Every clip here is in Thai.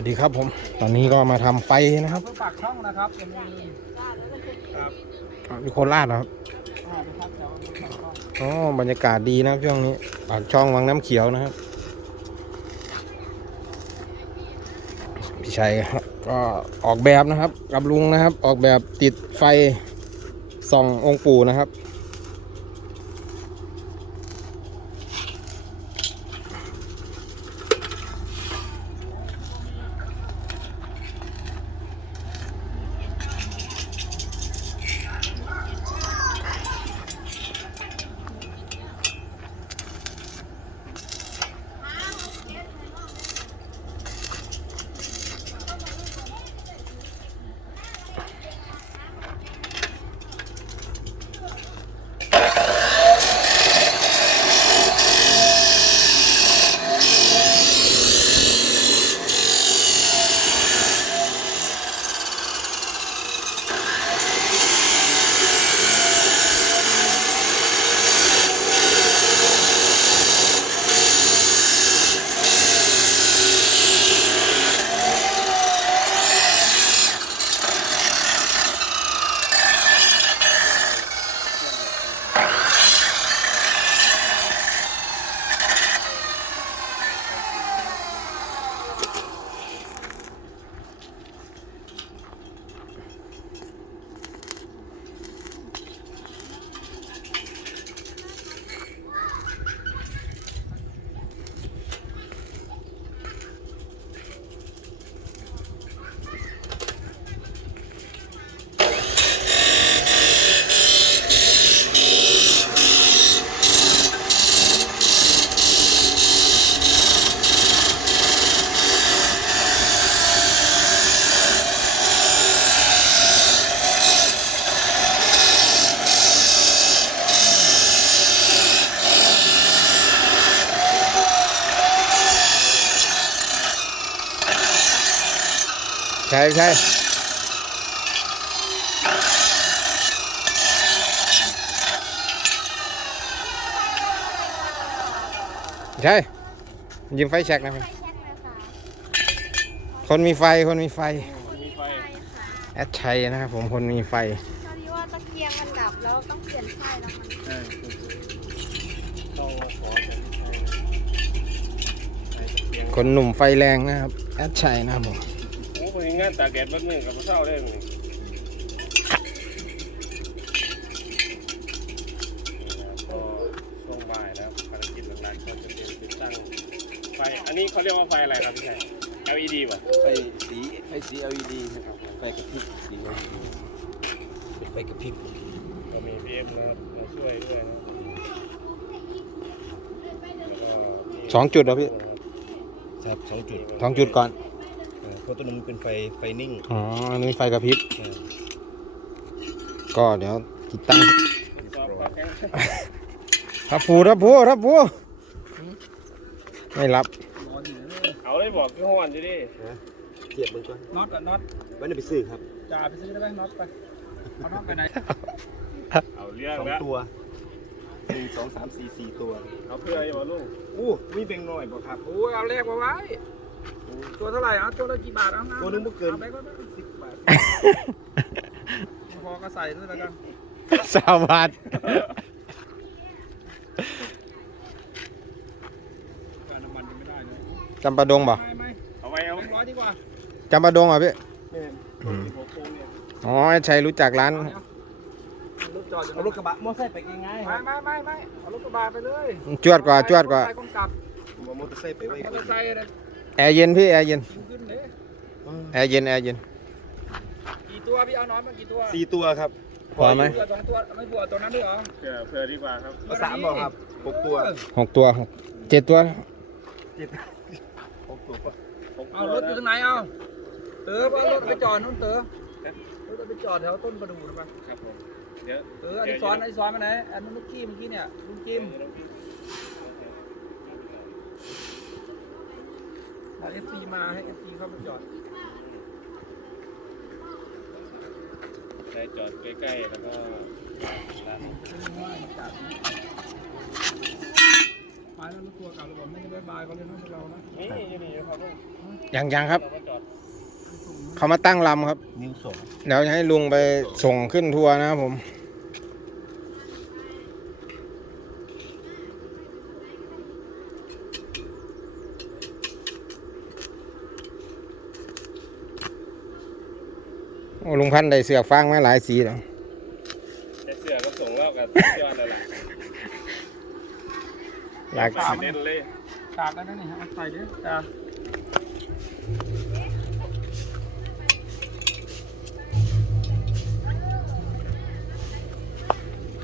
วัสดีครับผม ตอนนี้ก็มาทำไฟนะครับเพื่อปากช่องนะครับจะมีอยู่โคราชเหรอครับอ่าไปพักแถวปากช่องอ๋อบรรยากาศดีนะครับช่วงนี้ปากช่องวังน้ำเขียวนะครับ พี่ชัยครับก็ออกแบบนะครับ กับลุงนะครับ ออกแบบติดไฟส่ององค์ปู่นะครับ ช่ใช่ใช่ยิงไฟแช็กนะครับไฟแช็กนะคะคนมีไฟคนมีไฟมีไฟค่ะแอดชัยนะครับผมคนมีไฟพอดีว่าตะเกียงมันดับแล้วต้องเปลี่ยนไฟแล้วมันใช่เราขอจะใช้ใช้ตะเกียงคนหนุ่มไฟแรงนะครับ แอดชัยนะครับผมโอ้คน งานตากแดดเบัดมือกับเศร้าเลยมึงก็ช่วงบ่ายนะครับภารกิจหลักๆก็จะเป็นติดตั้งไฟ อันนี้เขาเรียกว่าไฟอะไรครับพี่ชาย LED ป่ะไฟสีไฟสี LED ครับไฟกระพริบสี LED เป็นไฟกระพริบก็มี PM นะครับมาช่วยด้วยนะแล้วก็มีสองจุดเหรอพี่ใช่สองจุด สองจุดก่อนเอ่อเพ ราะตัวนั้นมันเป็นไฟไฟนิ่งอ๋ออันนี้ไฟกระพริบ ใช่ก็เดี๋ยวติดตั้งทดสอบความแข็งทับผูทับผูทับผูไม่รับร้อนอยู่เอาเลยบอกพี่ห้อนจะดิเทียบมันก่อนน็อตอะน็อตไว้ในไปซื้อครับจ่าไปซื้อได้ไหมน็อตไปเอาน็อตไปไหนเอาเรื่องสองแล้วตัวหนึ่งสองสามสี่สี่ตัว เอาเพื่ออย่ามาลุงอู้มีแบ่งหน่อยบ่ครับโอ้ยเอาเลขมาไว้ ตัวเท่าไหร่อะตัวละกี่บาทเอานะตัวหนึงบ่เกินอาไปก็ได้สิบบาทพอก็ใส่ด้วยแล้วกันสาวัสดค่าน้ำมันยังไม่ได้เลยจำปาดงบ่ไม่ไม่เอาไว้เอาสองร้อยดีกว่าจำปาดงเหรอะพี่แม่นอืมสิบหกโค้งเนี่ยอ๋อแอดชัยรู้จักร้านเอาเนี่ยรถจอดอยู่เอารถกระบะมอเตอร์ไซค์ไปง่ายๆคไม่รับไม่ไม่ไม่เอารถกระบะไปเลยจวดกว่าจวดกว่าไปกลับมอเตอร์ไซค์ไปไว้มอเตอร์ไซค์อะไร แอร์เย็นพี่แอร์เย็นขึ้นเลยแอร์เย็นแอร์เย็นกี่ตัวพี่เอาน้อยมากี่ตัวสี่ตัวครับพอไหมเบื่อสองตัวไม่เบื่อตัวนั้นด้วยเหรอเพื่อเพื่อดีกว่าครับเอาสามบ่ครับหกตัวหกตัวหกเจ็ดตัวเจ็ดหกตัวเอารถอยู่ตรงไหนเอาเต๋อเอารถไปจอดนู่นเต๋อรถไปจอดแถวต้นประดู่นะปะครับผมเดี๋ยวเต๋ออันนี้ซ้อนอันนี้ซ้อนไปไหนอันนู้นลูกกี้เมื่อกี้เนี่ยลุงจิม เอาเอฟซีมาให้เอฟซีเข้ามาจอดได้จอดใกล้ๆแล้วก็ร้านไปแล้วรถตัวเก่าเราบอกไม่ได้บายบายเขาเลยนะพวกเรานะนี่อยู่นี่ครับลุงยังยังครับ เรามาจอดเขามาตั้งลำครับ นิ้วสอง เดี๋ยวจะให้ลุงไปส่งขึ้นทัวร์นะครับผม อ้ลุงพันธุ์ได้เสือกฟางมาหลายสีแล้วแต่เสือก็ส่งแล้วกับยอดแล้วล่ะหลากไปเล่นเลยตากกันนะนี่ฮะใส่ดิจ้า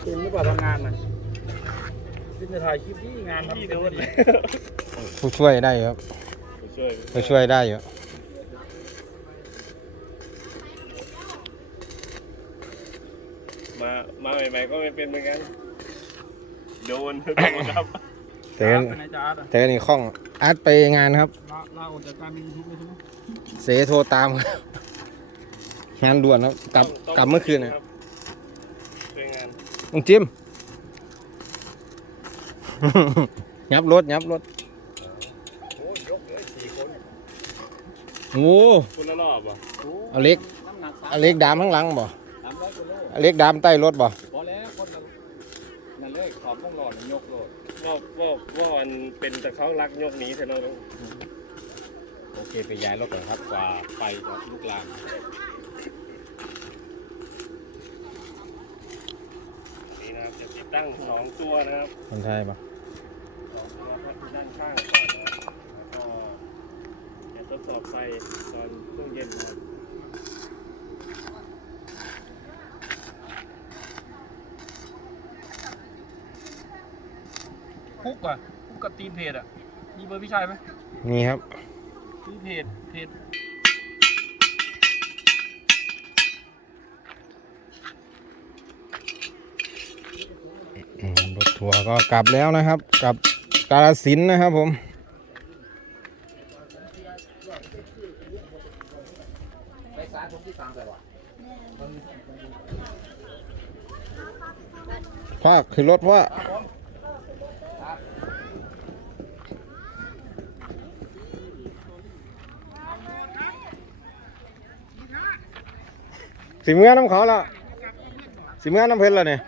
เป็นหรือเปล่าทำงานน่ะที่จะถ่ายคลิปที่งานทำพี่เป็โดนนเลเลยยผู้ช่วยได้อยู่ครับช่วย ผู้ช่วยได้อยู่ มามาใหม่ๆก็ไม่เป็นเหมือนกัน โดนโดนครับแต่ก็เป็นไงจ้าอาร์ตอะแต่ก็นี่คล่องอาร์ตไปงานครับลาลาออกจากการเป็นยูทูบเลยใช่ไหมเสโทรตามครับงานด่วนครับกลับต้องกลับเมื่อคืนคนะรับช่วยงานลุงจิม ยับรถยับรถโอ้ยยกเลยสี่คนโอ้คนละรอบอะเอาเล็กน้ำหนักสามเอาเล็กดามข้างหลังบ่สามร้อยกิโลเอาเล็กดามใต้รถบ่ พอแล้วคนละ นั่นเลยขอบต้องหลอดยกโหลดว่าว่าว่ามันเป็นแต่เขารักยกหนี้เท่านั้นเองโอเคไปย้ายรถก่อนครับกว่าไฟจะลุกลามนี่นะครับจะติดตั้งสองตัวนะครับคนไทยบ่สองตัวครับด้านข้างก่อนนะครับแล้วก็จะทดสอบไฟตอนช่วงเย็นนะครับ คุกอะคุกกับตีนเพจอะ มีเบอร์พี่ชายไหมนี่ครับตีนเพจเพจอืมรถทัวร์ก็กลับแล้วนะครับ กลับกาลสินธุ์นะครับผม ไปสารผมที่สามแต่ว่าภาคคือรถว่า สิเมื่อน้ำเขาล้วสิเมื่อน้ำเพชรแล้วเนี่ย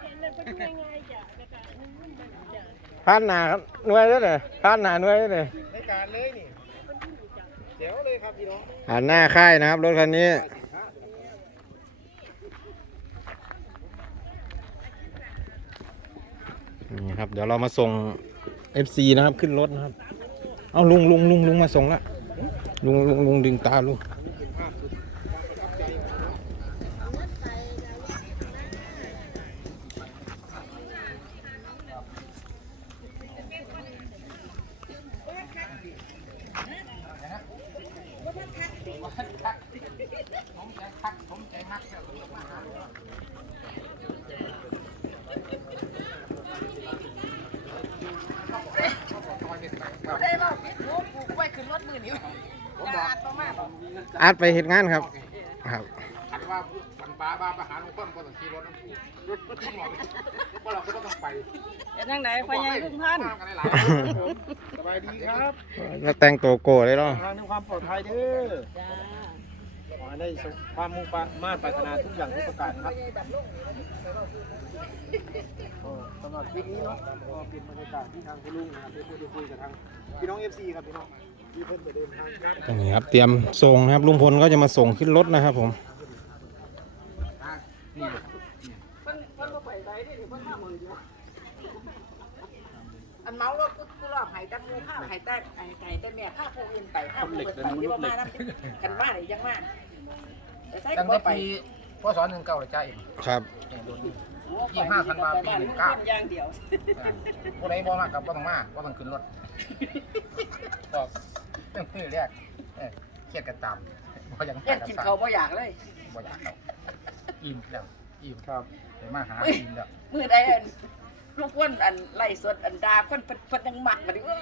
พานหนาหน่วยแล้วเนี่ยพานหนาหน่วยแล้วเนี่ยในการเลยนี่เจ๋วเลยครับพี่น้องผ่านหน้าค่ายนะครับรถคันนี้นี่ครับเดี๋ยวเรามาส่ง FC นะครับขึ้นรถนะครับ เอาลุงลุงลุงลุงมาส่งละลุงลุงลุงดึงตาลุง อาร์ตไปเหตุงานครับ ครับคันว่าปันปลาบ้าประหารของคนก็ต้องขี่รถน้ำผูรถรถต้องหลอกว่าเราก็ต้องไปเป็นยังไงพ่อใหญ่ลุงพันธุ์กันหลายสบายดีครับแล้วแต่งตัวโก้เลยเนาะทางในความปลอดภัยเด้อขอให้ได้สุขความมุ่งมั่นปรารถนาทุกอย่างทุกประการครับก็ สำหรับคลิปนี้เนาะก็เป็นบรรยากาศที่ทางคุณลุงนะครับได้พูดได้คุยกับทางพี่น้องเอฟซีครับพี่น้องที่เพิ่นไปเดินทางครับนี่ครับ เตรียมส่งนะครับลุงพลก็จะมาส่งขึ้นรถนะครับผมอันเมารถกูกูรอบหายตั้งมูข้าวหายแต่หายไก่แต่แม่ข้าวผู้อื่นไปข้าวผู้อื่นไปที่ว่ามานั่นกันมาไหนยังมาแต่ใส่ตั้งก็แต่ไปปีพศหนึ่งเก้าเลยจ่ายเองครับ ยี่ห้าธันวาปีหนึ่งเก้าอย่างเดียวผู้ใดบ่มากับบ่ต้องมาบ่ต้องขึ้นรถก็เรื่องตื้อแรกเอ้ยเครียดกันตามบ่อยังแค่กินเขาบ่อยากเลยบ่อยากเอาอิ่มแล้วอิ่มครับไปมาหาอิ่มแล้วมือใดอันลูกวนอันไล่สดอันดาคนเพิ่นยังหมักมาดิเอ้ย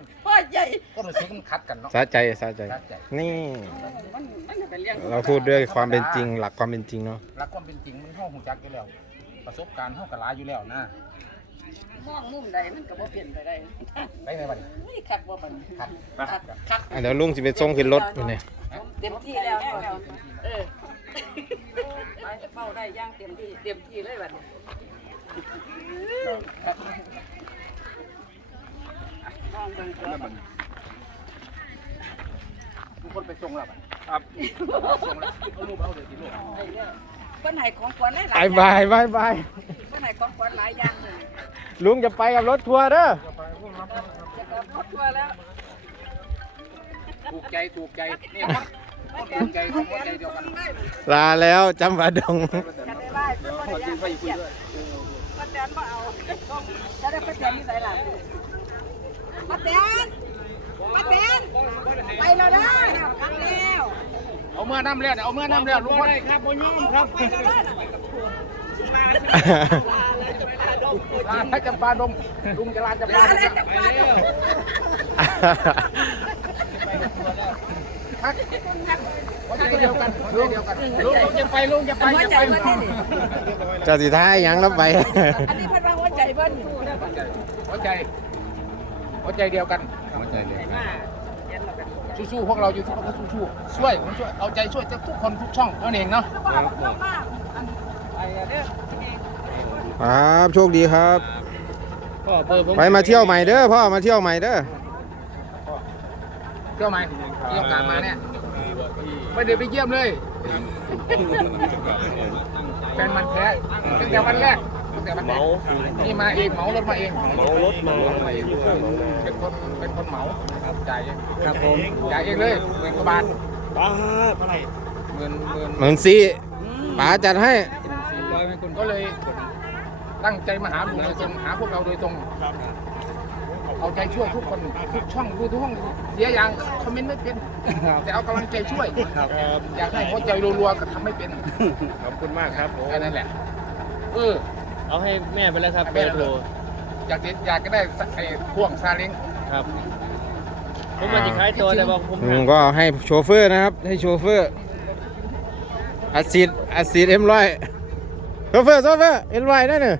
เอ้าพ่อใหญ่ก็รู้สึกมันคัดกันเนาะสะใจสะใจ คัดใจนี่ มันมันเป็นเรื่องเราพูดด้วยความเป็นจริงหลักความเป็นจริงเนาะรักความเป็นจริงมันห้องหูจักอยู่แล้ว ประสบการณ์ห้องกะลายอยู่แล้วนะมองมุมใดมันก็บ่เปลี่ยนไปได้ไปไหนบัดนี้เฮ้ยคักบ่มันครับคักคักอะเดี๋ยวลุงสิไปส่งขึ้นรถนี่เต็มที่แล้วเออไปเฝ้าได้ย่างเต็มที่เต็มที่เลยบัดนี้มองเบิ่งตัวมัน ทุกคนไปส่งแล้วบัดครับส่งแล้วเอาลูกเอาเดี๋ยวสิลูกไอ้เนี่ยเพิ่นให้ของขวัญหลายๆบายบายบายบายเพิ่นให้ของขวัญหลายอย่างเลยลุงจะไปกับรถทัวร์เด้อจะกลับครอบครัวแล้วถูกใจถูกใจนี่ครับถูกใจถูกใจเดียวกันลาแล้วจำบาดงจะได้ไล่เพื่อนบ่ได้ย่างไปเกียดป้าแตนบ่เอาจะได้ป้าแตนที่ไหนล่ะ ป้าแตนป้าแตนไปแล้วนะครั้งแล้วเอาเมื่อน้ำแล้วเอาเมื่อน้ำแล้วลุงพลครับบ่ยอมครับไปแล้วนะลาให้จำปาดงลุงจะลาจำปาลาดงแล้วจะไปแล้วฮักหัวใจเดียวกันหัวใจเดียวกันลุงจะไปลุงจะไปหัวจะใจไปเพิ่นนี่เจ้าสิท้ายหยังแล้วไป อันนี้เพิ่นว่าหัวใจเพิ่นหัวใจ หัวใจเดียวกันหัวใจเดียวกันสู้ๆพวกเราอยู่ทุกคนก็สู้ๆช่วยผมช่วยเอาใจช่วยทุกคนทุกช่องนั่นเองเนาะครับโชคดีครับพ่อเปิดผมไปมาเที่ยวใหม่เด้อพ่อมาเที่ยวใหม่เด้อเที่ยวไหมมีโอกาสมาเนี่ยไม่ได้ไปเยี่ยมเลยแฟนมันแท้ตั้งแต่วันแรก ตั้งแต่วันแรกนี่มาเองเหมารถมาเองเหมารถมาเองเป็นคนเป็นคนเหมาจ่ายเองครับผมจ่ายเองเลยหมื่นกว่าบาทป้าเท่าไหร่หมื่นหมื่นเหมือนซีป๋าจัดให้ก็เลยตั้งใจมาหาลุงโดยตรงหาพวกเราโดยตรงเอาใจช่วยทุกคนทุกช่องดูทุกห้องเสียอย่างคอมเมนต์ไม่เป็นแต่เอากำลังใจช่วยอยากให้หัวใจรัวๆก็ทำไม่เป็นขอบคุณมากครับผม แค่นั้นแหละ เออ เอาให้แม่ไปแล้วครับให้เบแม่อร์โทรอยากจะอยากก็ได้สักไอ้พ่วงซาเล้งครับ ผมมาจะขายตัวแต่ว่าผมลุงก็ให้โชเฟอร์นะครับ ให้โชเฟอร์อัดซีดอัดซีดเอ็มร้อยโชเฟอร์โชเฟอร์เอ็มร้อยนั่นน่ะ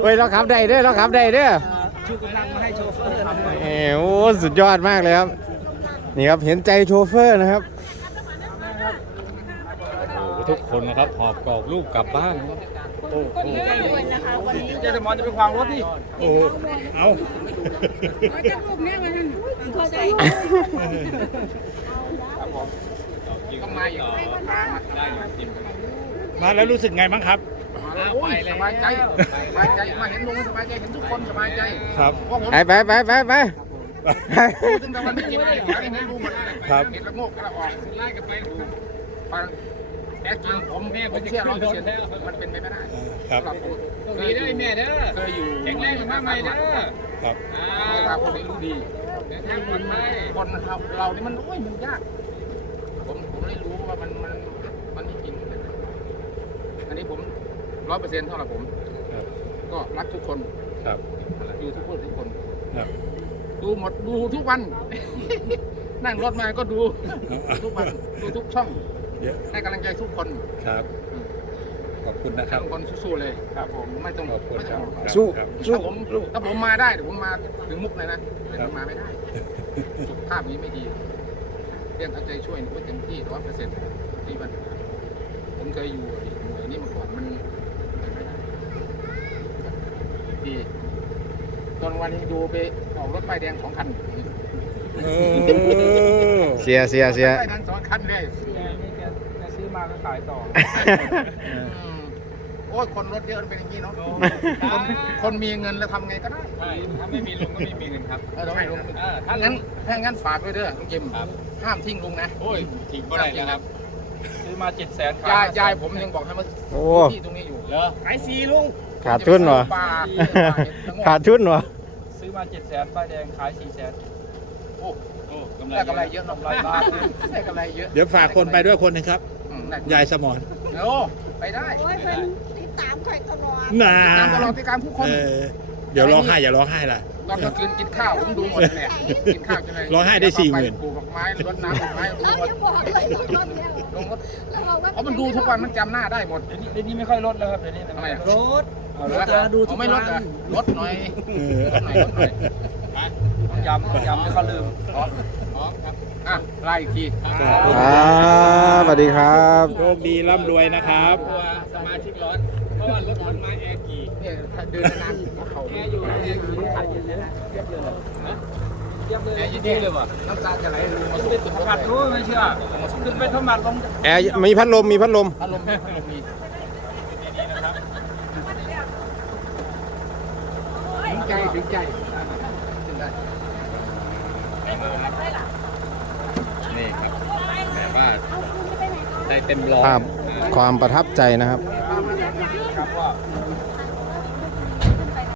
เฮ้ยเราขับได้เด้อเราขับได้เด้อชูกำลังมาให้โชเฟอร์ทำหน่อยเอ้โอ้สุดยอดมากเลยครับ นี่ครับเห็นใจโชเฟอร์นะครับ ทุกคนนะครับหอบกรอบลูกกลับบ้านด้วยนะคะวันนี้เจสมอนจะไปควางรถดิโอ้เอาเข้าใจต้องมาอีกมาแล้วรู้สึกไงบ้างครับโอ้ยสบายใจสบายใจมาเห็นลุงสบายใจเห็นทุกคนสบายใจครับเพราะผมไปไปไปไปไปดูตั้งแต่วันที่เจ็บเลยเห็นลุงหมดครับเห็นละโงกกระออกไล่กันไปฟัง แท้จริงผมผมเชื่อร้อยเปอร์เซ็นต์มันเป็นไปไม่ได้ครับ สำหรับผมเคยได้แม่เด้อเคยอยู่แข็งแรงมากไหมเด้อครับเวลาคนนี้รู้ดีแต่คนคนเราเรานี่มันโอ้ยมันยาก ผมผมเลยรู้ว่ามันมันมันจริงอันนี้ผมร้อยเปอร์เซ็นต์เท่าไหร่ผม ครับก็รักทุกคนครับดูทุกคนทุกคน ครับ ดูหมดดูทุกวัน นั่งรถมาก็ดู ทุกวันดูทุกช่อง เยอะให้กำลังใจทุกคนครับ ขอบคุณนะครับ ทุกคนสู้ๆเลยครับผมไม่ต้องขอบคุณไม่คต้รัอบงสู้ครับ สู้ ถ้าผมถ้าผมมาได้เดี๋ยวผมมาถึงมุกเลยนะแต่ผมมาไม่ได้สุขภาพนี้ไม่ดีเรื่องเอาใจช่วยนี่ก็เต็มที่ร้อยเปอร์เซ็นต์ที่มันผมเคยอยู่หน่วยนี้มาก่อนมันมันไม่ได้ดีตอนวันนี้ดูไปออกรถป้ายแดงสองคัน เออเสียเสียเสีย ป้ายแดงสองคันเลย นี่แกแกซื้อมาก็ขายต่ออืมโอ้ยคนรถเยอะเป็นอย่างนี้เนาะคนคนมีเงินแล้วทำไงก็ได้ใช่ถ้าไม่มีลุงก็ไม่มีเงินครับเออเราให้ลุงเออถ้าถ้าลุงั้นงถ้างั้นฝากไว้เด้อลุงจิมครับห้ามทิ้งลุงนะโอ้ยทิ้งก็ได้นะครับซื้อมาเจ็ดแสนยายยายผมยังบอกให้มาโอ้ที่ตรงนี้อยู่เหรอขายซีลุงขาดทุนเหรอปลาขาดทุนเหรอซื้อมาเจ็ดแสนป้ายแดงขายสี่แสนโอ้โอ้กำไรได้กำไรเยอะเนอะกำไรบ้านได้กำไรเยอะเดี๋ยวฝากคนไปด้วยคนหนึงครับอืมได้ ยายสมอนโอ้ไปได้โอ้ยเพิ่นติดตามข่อยตลอดนาตามตลอดที่การผู้คนเออเดี๋ยวร้องไห้อย่าร้องไห้ล่ะตอนกลางคืนกินข้าวผมดูหมดเลยกินข้าวจนเลยร้อยให้ได้สี่หมื่นปลูกดอกไม้รดน้ำดอกไม้ดูเราหมดจะบอกเลยลดแล้วลงรถเราบอกว่าเพราะมันดูทุกวันมันจำหน้าได้หมดเดี๋ยวนี้ไม่ค่อยลดแล้วครับเดี๋ยวนี้ทำไมอะรถเอาละเอาไม่ลดเหรอลดหน่อยเออลดหน่อยลดหน่อยยำยำไม่เขาลืมพร้อมพร้อมครับ อะไล่อีกทีครับสวัสดีครับโชคดีร่ำรวยนะครับตัวสมาชิกร้อนเพราะว่ารถมันมาแอร์กี่เนี่ยถ้าเดินนานๆหัวเข่าแอร์อยู่แอร์อยู่ขัดเย็นเลยนะเทียบเลยนะเทียบเลยแอร์ยืดๆเลยว่ะน้ำตาจะไหลลงมาสู้สุขขัภาดพรู้ไม่เชื่อขึ้นไปสมัครตรงแอร์มีพัดลมมีพัดลมอารมณ์อารมณ์มีถึงใจถึงใจถึงได้ นี่ครับแบบว่าได้เต็มร้อย ภาพความประทับใจนะครับ